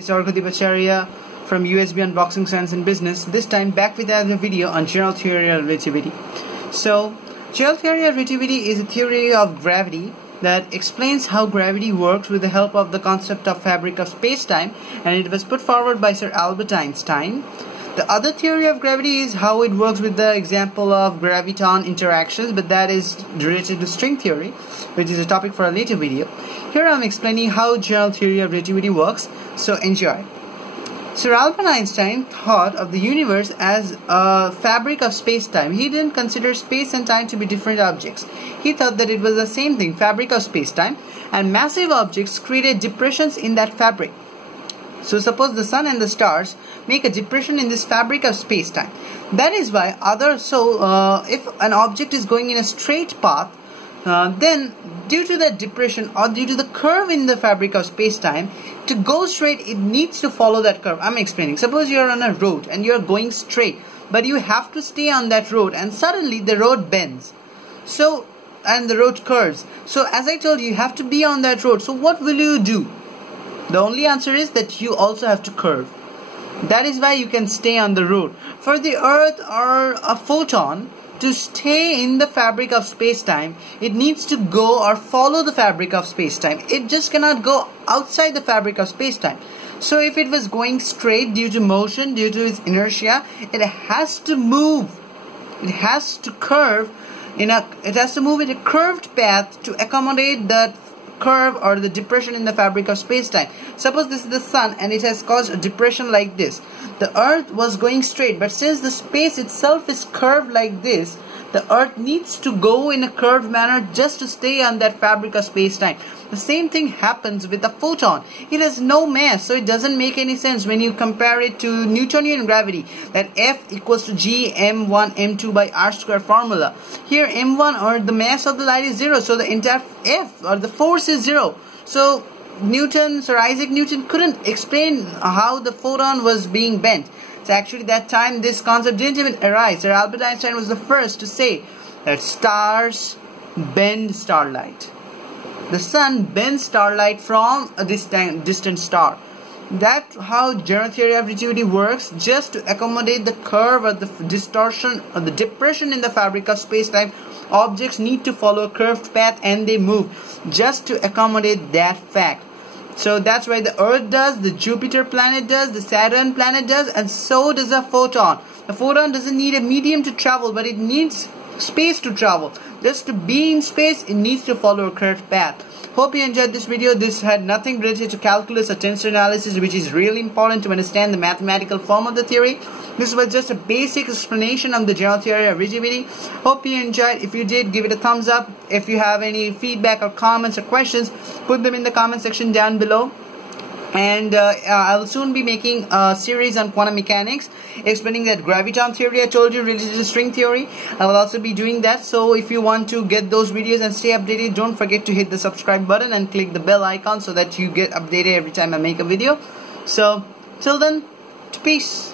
It's Bacharya from USB Unboxing Science and Business, this time back with another video on General Theory of Relativity. So, General Theory of Relativity is a theory of gravity that explains how gravity works with the help of the concept of fabric of space-time, and it was put forward by Sir Albert Einstein. The other theory of gravity is how it works with the example of graviton interactions, but that is related to string theory, which is a topic for a later video. Here I am explaining how General Theory of Relativity works, so enjoy. Sir Albert Einstein thought of the universe as a fabric of space-time. He didn't consider space and time to be different objects. He thought that it was the same thing, fabric of space-time, and massive objects created depressions in that fabric. So suppose the sun and the stars make a depression in this fabric of space-time. That is why if an object is going in a straight path, then due to that depression or due to the curve in the fabric of space-time, to go straight it needs to follow that curve. I'm explaining. Suppose you are on a road and you are going straight, but you have to stay on that road, and suddenly the road bends. And the road curves. So as I told you have to be on that road. So what will you do? The only answer is that you also have to curve. That is why you can stay on the road. For the earth or a photon to stay in the fabric of space-time, it needs to go or follow the fabric of space-time. It just cannot go outside the fabric of space-time. So if it was going straight due to motion, due to its inertia, it has to move. It has to curve it has to move in a curved path to accommodate that curve or the depression in the fabric of space-time. Suppose this is the sun and it has caused a depression like this. The earth was going straight, but since the space itself is curved like this, the earth needs to go in a curved manner just to stay on that fabric of space-time. The same thing happens with a photon. It has no mass, so it doesn't make any sense when you compare it to Newtonian gravity, that F equals to G m1 m2 by r square formula. Here m1 or the mass of the light is 0, so the entire F or the force is 0. So Sir Isaac Newton couldn't explain how the photon was being bent. So actually that time this concept didn't even arise. Sir Albert Einstein was the first to say that stars bend starlight. The sun bends starlight from a distant star. That's how General Theory of Relativity works, just to accommodate the curve or the distortion or the depression in the fabric of space-time. Objects need to follow a curved path and they move just to accommodate that fact. So that's why the Earth does, the Jupiter planet does, the Saturn planet does, and so does a photon. A photon doesn't need a medium to travel, but it needs space to travel. Just to be in space, it needs to follow a curved path. Hope you enjoyed this video. This had nothing related to calculus or tensor analysis, which is really important to understand the mathematical form of the theory. This was just a basic explanation of the General Theory of Relativity. Hope you enjoyed. If you did, give it a thumbs up. If you have any feedback or comments or questions, put them in the comment section down below. And I'll soon be making a series on quantum mechanics, explaining that graviton theory I told you related to string theory. I will also be doing that. So if you want to get those videos and stay updated, don't forget to hit the subscribe button and click the bell icon so that you get updated every time I make a video. So till then, peace.